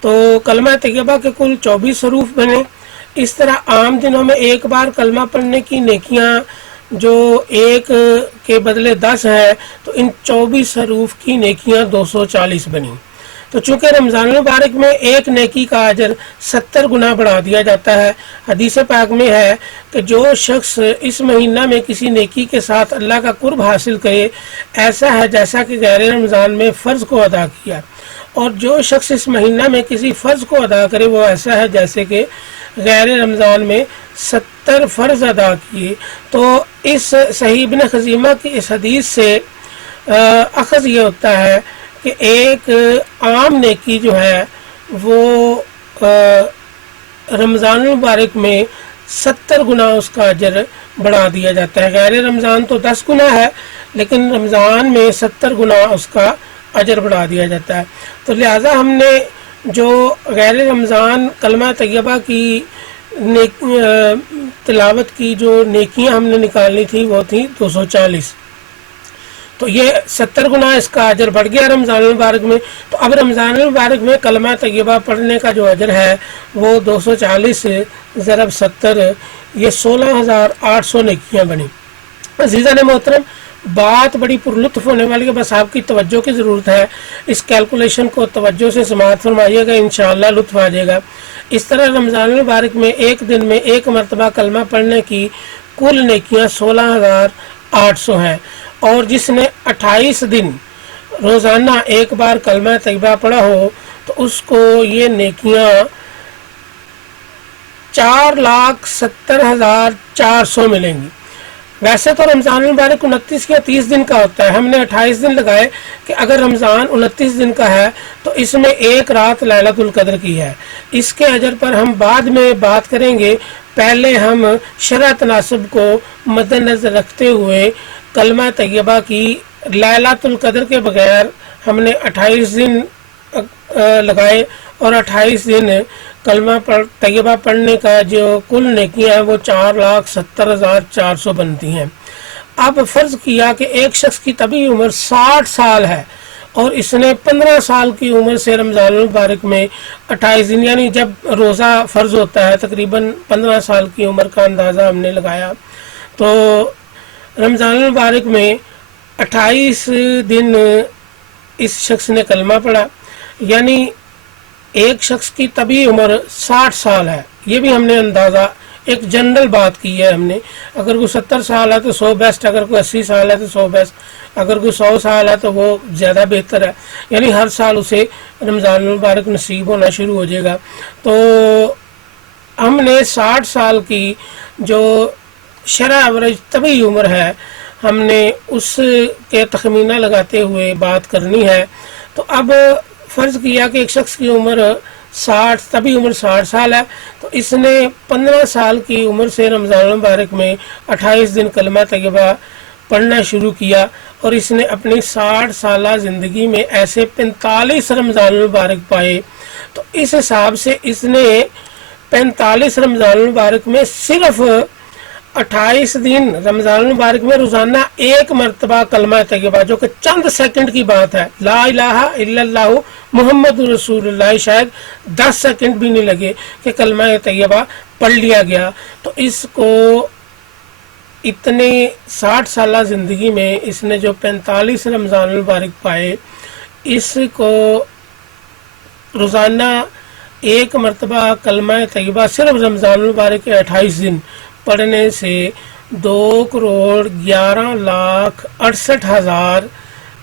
تو کلمہ طیبہ کے کل 24 حروف بنے۔ اس طرح عام دنوں میں ایک بار کلمہ پڑھنے کی نیکیاں جو ایک کے بدلے 10 ہے، تو ان 24 حروف کی نیکیاں 240 بنی۔ تو چونکہ رمضان المبارک میں ایک نیکی کا اجر 70 گنا بڑھا دیا جاتا ہے۔ حدیث پاک میں ہے کہ جو شخص اس مہینہ میں کسی نیکی کے ساتھ اللہ کا قرب حاصل کرے، ایسا ہے جیسا کہ غیر رمضان میں فرض کو ادا کیا، اور جو شخص اس مہینہ میں کسی فرض کو ادا کرے وہ ایسا ہے جیسے کہ غیر رمضان میں 70 فرض ادا کیے۔ تو اس صحیح ابن خزیمہ کی اس حدیث سے اخذ یہ ہوتا ہے کہ ایک عام نیکی جو ہے وہ رمضان المبارک میں 70 گنا اس کا اجر بڑھا دیا جاتا ہے۔ غیر رمضان تو 10 گنا ہے، لیکن رمضان میں 70 گنا اس کا اجر بڑھا دیا جاتا ہے۔ تو لہٰذا ہم نے جو غیر رمضان کلمہ طیبہ کی تلاوت کی جو نیکیاں ہم نے نکالنی تھی وہ تھی 240، تو یہ 70 گنا اس کا اجر بڑھ گیا رمضان المبارک میں۔ تو اب رمضان المبارک میں کلمہ طیبہ پڑھنے کا جو اجر ہے وہ 240 ضرب 70، یہ 16,800 نیکیاں بنی۔ عزیزان محترم، بات بڑی پرلطف ہونے والی ہے، بس آپ کی توجہ کی ضرورت ہے۔ اس کیلکولیشن کو توجہ سے سماعت فرمائیے گا، انشاءاللہ لطف آ جائے گا۔ اس طرح رمضان المبارک میں ایک دن میں ایک مرتبہ کلمہ پڑھنے کی کل نیکیاں 16,800 ہیں، اور جس نے 28 دن روزانہ ایک بار کلمہ طیبہ پڑھا ہو تو اس کو یہ نیکیاں 4,70,400 ملیں گی۔ ویسے تو رمضان المبارک 29 یا 30 دن کا ہوتا ہے، ہم نے 28 دن لگائے کہ اگر رمضان 29 دن کا ہے تو اس میں ایک رات لیلۃ القدر کی ہے۔ اس کے اجر پر ہم بعد میں بات کریں گے، پہلے ہم شرع تناسب کو مد نظر رکھتے ہوئے کلمہ طیبہ کی لیلۃ القدر کے بغیر ہم نے 28 دن لگائے، اور 28 دن کلمہ طیبہ پڑھنے کا جو کل نیکیاں ہیں وہ 4,70,400 بنتی ہیں۔ اب فرض کیا کہ ایک شخص کی طبی عمر 60 سال ہے، اور اس نے 15 سال کی عمر سے رمضان المبارک میں 28 دن، یعنی جب روزہ فرض ہوتا ہے تقریباً 15 سال کی عمر کا اندازہ ہم نے لگایا، تو رمضان المبارک میں 28 دن اس شخص نے کلمہ پڑھا، یعنی ایک شخص کی طبی عمر 60 سال ہے۔ یہ بھی ہم نے اندازہ ایک جنرل بات کی ہے ہم نے، اگر کوئی 70 سال ہے تو 100 بیسٹ، اگر کوئی 80 سال ہے تو 100 بیسٹ، اگر کوئی 100 سال ہے تو وہ زیادہ بہتر ہے، یعنی ہر سال اسے رمضان المبارک نصیب ہونا شروع ہو جائے گا۔ تو ہم نے 60 سال کی جو شرع ایوریج طبی عمر ہے ہم نے اس کے تخمینہ لگاتے ہوئے بات کرنی ہے۔ تو اب فرض کیا کہ ایک شخص کی عمر 60 طبی عمر 60 سال ہے، تو اس نے 15 سال کی عمر سے رمضان المبارک میں 28 دن کلمہ طیبہ پڑھنا شروع کیا، اور اس نے اپنی 60 سالہ زندگی میں ایسے 45 رمضان المبارک پائے۔ تو اس حساب سے اس نے 45 رمضان المبارک میں صرف 28 دن رمضان المبارک میں روزانہ ایک مرتبہ کلمہ طیبہ، جو کہ چند سیکنڈ کی بات ہے، لا الہ الا اللہ محمد رسول اللہ، شاید 10 سیکنڈ بھی نہیں لگے کہ کلمہ طیبہ پڑھ لیا گیا۔ تو اس کو اتنے 60 سالہ زندگی میں اس نے جو 45 رمضان المبارک پائے، اس کو روزانہ ایک مرتبہ کلمہ طیبہ صرف رمضان المبارک کے 28 دن پڑھنے سے 2,11,68,000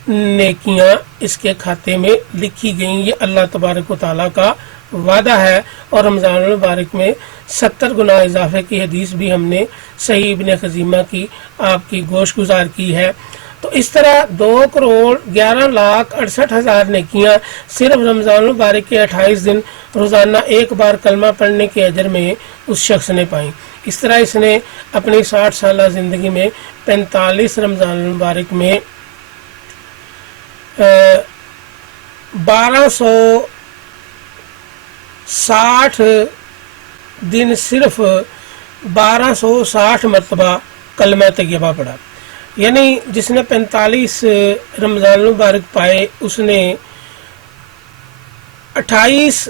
نیکیاں اس کے کھاتے میں لکھی گئیں۔ یہ اللہ تبارک و تعالیٰ کا وعدہ ہے، اور رمضان المبارک میں 70 گنا اضافے کی حدیث بھی ہم نے صحیح ابن خزیمہ کی آپ کی گوش گزار کی ہے۔ تو اس طرح 2,11,68,000 نیکیاں صرف رمضان المبارک کے 28 دن روزانہ ایک بار کلمہ پڑھنے کے اجر میں اس شخص نے پائیں۔ اس طرح اس نے اپنی 60 سالہ زندگی میں 45 رمضان المبارک میں 1260 دن صرف 1260 مرتبہ کلمہ طیبہ پڑھا، یعنی جس نے 45 رمضان المبارک پائے اس نے 28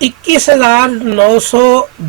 21,900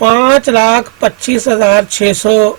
5,25,600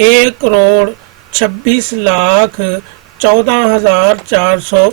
1,26,14,400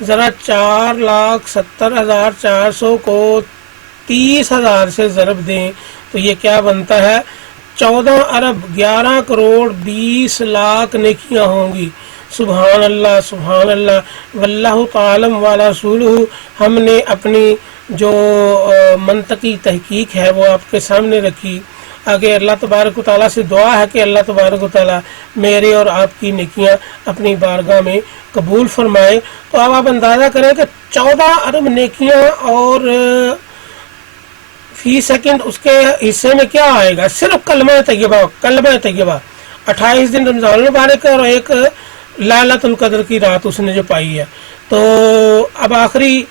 ذرا 4,70,400 کو 30,000 سے ضرب دیں تو یہ کیا بنتا ہے؟ 14 ارب 11 کروڑ 20 لاکھ نیکیاں ہوں گی۔ سبحان اللہ سبحان اللہ، واللہ تعالی والا رسولہ۔ ہم نے اپنی جو منطقی تحقیق ہے وہ آپ کے سامنے رکھی۔ آگے اللہ تبارک و تعالیٰ سے دعا ہے کہ اللہ تبارک و تعالیٰ میرے اور آپ کی نیکیاں اپنی بارگاہ میں قبول فرمائے۔ تو اب آپ اندازہ کریں کہ 14 ارب نیکیاں اور فی سیکنڈ اس کے حصے میں کیا آئے گا؟ صرف کلمہ طیبہ 28 دن رمضان المبارک اور ایک لالۃ القدر کی رات اس نے جو پائی ہے۔ تو اب آخری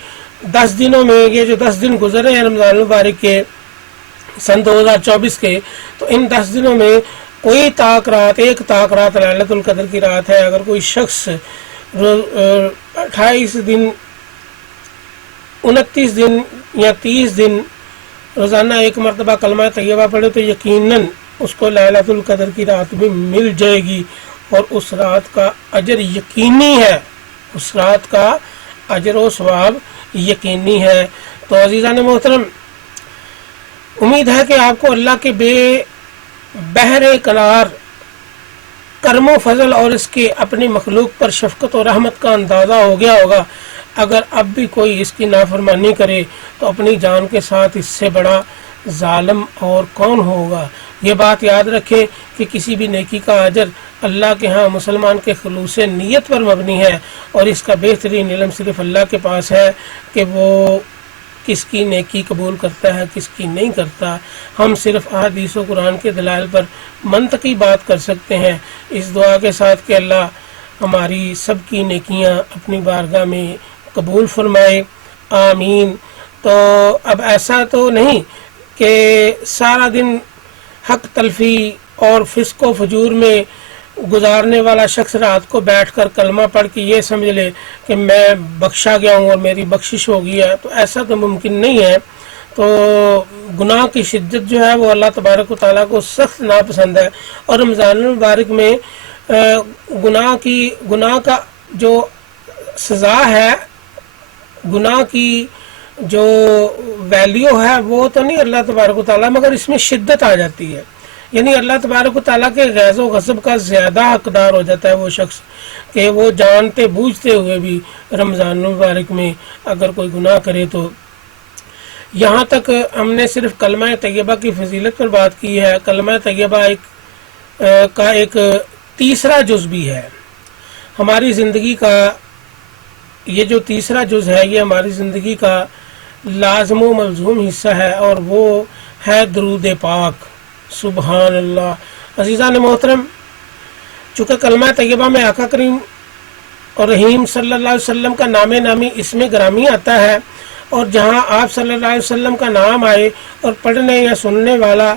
10 دنوں میں یہ جو 10 دن گزرے ہیں رمضان المبارک کے سن 2024 کے، تو ان 10 دنوں میں کوئی ایک طاق رات لالۃ القدر کی رات ہے۔ اگر کوئی شخص 28 دن 29 دن یا 30 دن روزانہ ایک مرتبہ کلمہ طیبہ پڑھے تو یقیناً اس کو لالۃ القدر کی رات بھی مل جائے گی، اور اس رات کا اجر یقینی ہے، اس رات کا اجر و ثواب یقینی ہے۔ تو عزیزان محترم، امید ہے کہ آپ کو اللہ کے بے بحر قرار کرم و فضل اور اس کے اپنی مخلوق پر شفقت و رحمت کا اندازہ ہو گیا ہوگا۔ اگر اب بھی کوئی اس کی نافرمانی کرے تو اپنی جان کے ساتھ اس سے بڑا ظالم اور کون ہوگا۔ یہ بات یاد رکھیں کہ کسی بھی نیکی کا اجر اللہ کے ہاں مسلمان کے خلوص نیت پر مبنی ہے، اور اس کا بہترین علم صرف اللہ کے پاس ہے کہ وہ کس کی نیکی قبول کرتا ہے کس کی نہیں کرتا۔ ہم صرف احادیث و قرآن کے دلائل پر منطقی بات کر سکتے ہیں، اس دعا کے ساتھ کہ اللہ ہماری سب کی نیکیاں اپنی بارگاہ میں قبول فرمائے، آمین۔ تو اب ایسا تو نہیں کہ سارا دن حق تلفی اور فسق و فجور میں گزارنے والا شخص رات کو بیٹھ کر کلمہ پڑھ کے یہ سمجھ لے کہ میں بخشا گیا ہوں اور میری بخشش ہو گئی ہے، تو ایسا تو ممکن نہیں ہے۔ تو گناہ کی شدت جو ہے وہ اللہ تبارک و تعالیٰ کو سخت ناپسند ہے، اور رمضان المبارک میں گناہ کا جو سزا ہے، گناہ کی جو ویلیو ہے وہ تو نہیں اللہ تبارک و تعالیٰ، مگر اس میں شدت آ جاتی ہے، یعنی اللہ تبارک و تعالیٰ کے غیظ و غضب کا زیادہ حقدار ہو جاتا ہے وہ شخص کہ وہ جانتے بوجھتے ہوئے بھی رمضان المبارک میں اگر کوئی گناہ کرے تو۔ یہاں تک ہم نے صرف کلمہ طیبہ کی فضیلت پر بات کی ہے۔ کلمہ طیبہ کا ایک تیسرا جز بھی ہے ہماری زندگی کا، یہ جو تیسرا جز ہے یہ ہماری زندگی کا لازم و ملزوم حصہ ہے، اور وہ ہے درود پاک۔ سبحان اللہ۔ عزیزان محترم، چونکہ کلمہ طیبہ میں آقا کریم اور رحیم صلی اللہ علیہ وسلم کا نام نامی اسم گرامی آتا ہے، اور جہاں آپ صلی اللہ علیہ وسلم کا نام آئے اور پڑھنے یا سننے والا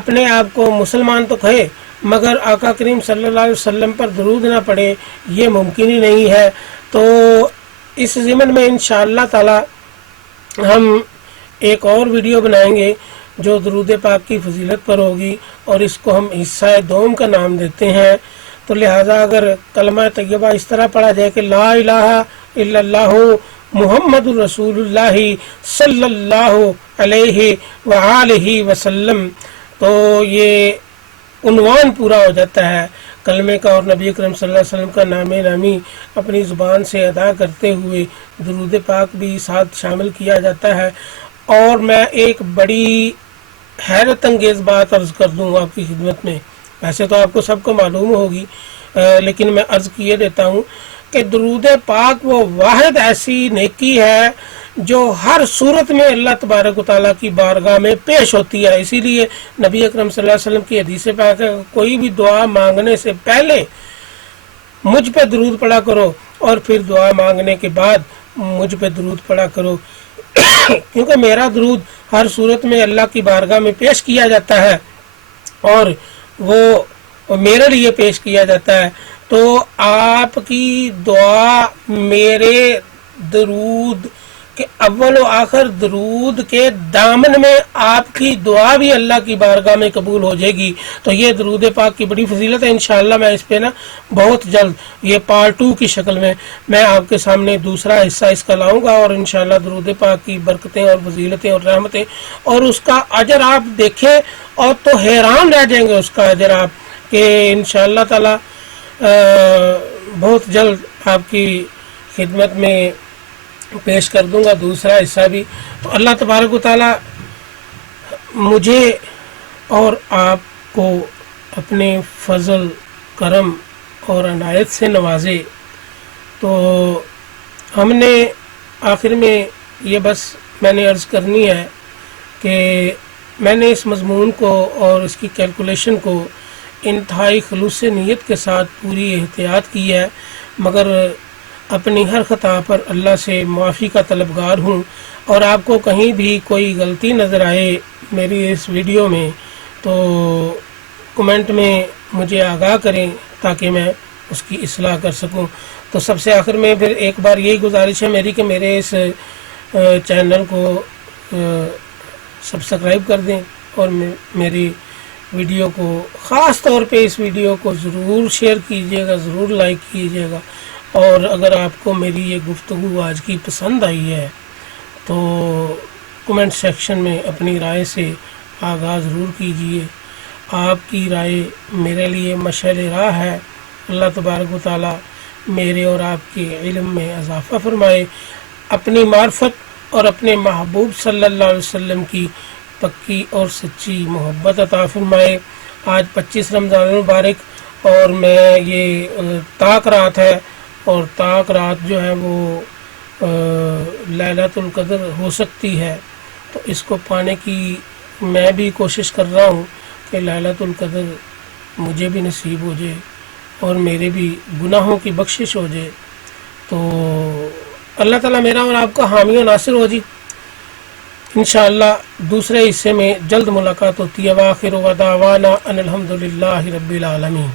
اپنے آپ کو مسلمان تو کہے مگر آقا کریم صلی اللہ علیہ وسلم پر درود نہ پڑھے، یہ ممکن ہی نہیں ہے۔ تو اس ضمن میں انشاءاللہ تعالی ہم ایک اور ویڈیو بنائیں گے جو درود پاک کی فضیلت پر ہوگی، اور اس کو ہم حصہ دوم کا نام دیتے ہیں۔ تو لہٰذا اگر کلمہ طیبہ اس طرح پڑھا جائے کہ لا الہ الا اللہ محمد رسول اللہ صلی اللہ علیہ وآلہ وسلم، تو یہ عنوان پورا ہو جاتا ہے کلمے کا، اور نبی اکرم صلی اللہ علیہ وسلم کا نام نامی اپنی زبان سے ادا کرتے ہوئے درود پاک بھی ساتھ شامل کیا جاتا ہے۔ اور میں ایک بڑی حیرت انگیز بات عرض کر دوں آپ کی خدمت میں، ویسے تو آپ کو سب کو معلوم ہوگی لیکن میں عرض کیے دیتا ہوں کہ درود پاک وہ واحد ایسی نیکی ہے جو ہر صورت میں اللہ تبارک و تعالیٰ کی بارگاہ میں پیش ہوتی ہے۔ اسی لیے نبی اکرم صلی اللہ علیہ وسلم کی حدیث پاک ہے کوئی بھی دعا مانگنے سے پہلے مجھ پہ درود پڑھا کرو، اور پھر دعا مانگنے کے بعد مجھ پہ درود پڑھا کرو، کیونکہ میرا درود ہر صورت میں اللہ کی بارگاہ میں پیش کیا جاتا ہے اور وہ میرے لیے پیش کیا جاتا ہے۔ تو آپ کی دعا میرے درود کہ اول و آخر درود کے دامن میں آپ کی دعا بھی اللہ کی بارگاہ میں قبول ہو جائے گی. تو یہ درود پاک کی بڑی فضیلت ہے. انشاءاللہ میں اس پہ نا بہت جلد یہ پارٹ 2 کی شکل میں آپ کے سامنے دوسرا حصہ اس کا لاؤں گا, اور انشاءاللہ درود پاک کی برکتیں اور فضیلتیں اور رحمتیں اور اس کا اجر آپ دیکھیں اور تو حیران رہ جائیں گے اس کا اجر آپ, کہ انشاءاللہ تعالی بہت جلد آپ کی خدمت میں پیش کر دوں گا دوسرا حصہ بھی. تو اللہ تبارک و تعالی مجھے اور آپ کو اپنے فضل کرم اور عنایت سے نوازے. تو ہم نے آخر میں یہ بس میں نے عرض کرنی ہے کہ میں نے اس مضمون کو اور اس کی کیلکولیشن کو انتہائی خلوص نیت کے ساتھ پوری احتیاط کی ہے, مگر اپنی ہر خطا پر اللہ سے معافی کا طلبگار ہوں. اور آپ کو کہیں بھی کوئی غلطی نظر آئے میری اس ویڈیو میں تو کمنٹ میں مجھے آگاہ کریں تاکہ میں اس کی اصلاح کر سکوں. تو سب سے آخر میں پھر ایک بار یہی گزارش ہے میری کہ میرے اس چینل کو سبسکرائب کر دیں اور میری ویڈیو کو خاص طور پہ اس ویڈیو کو ضرور شیئر کیجیے گا, ضرور لائک کیجیے گا. اور اگر آپ کو میری یہ گفتگو آج کی پسند آئی ہے تو کمنٹ سیکشن میں اپنی رائے سے آغاز ضرور کیجیے. آپ کی رائے میرے لیے مشعل راہ ہے. اللہ تبارک و تعالی میرے اور آپ کے علم میں اضافہ فرمائے, اپنی معرفت اور اپنے محبوب صلی اللہ علیہ وسلم کی پکی اور سچی محبت عطا فرمائے. آج 25 رمضان المبارک اور میں یہ طاق رات ہے, اور طاق رات جو ہے وہ لیلۃ القدر ہو سکتی ہے. تو اس کو پانے کی میں بھی کوشش کر رہا ہوں کہ لیلۃ القدر مجھے بھی نصیب ہو جائے اور میرے بھی گناہوں کی بخشش ہو جائے. تو اللہ تعالیٰ میرا اور آپ کا حامی و ناصر ہو جی. انشاءاللہ دوسرے حصے میں جلد ملاقات ہوتی ہے. وآخر دعوانا ان الحمدللہ رب العالمین.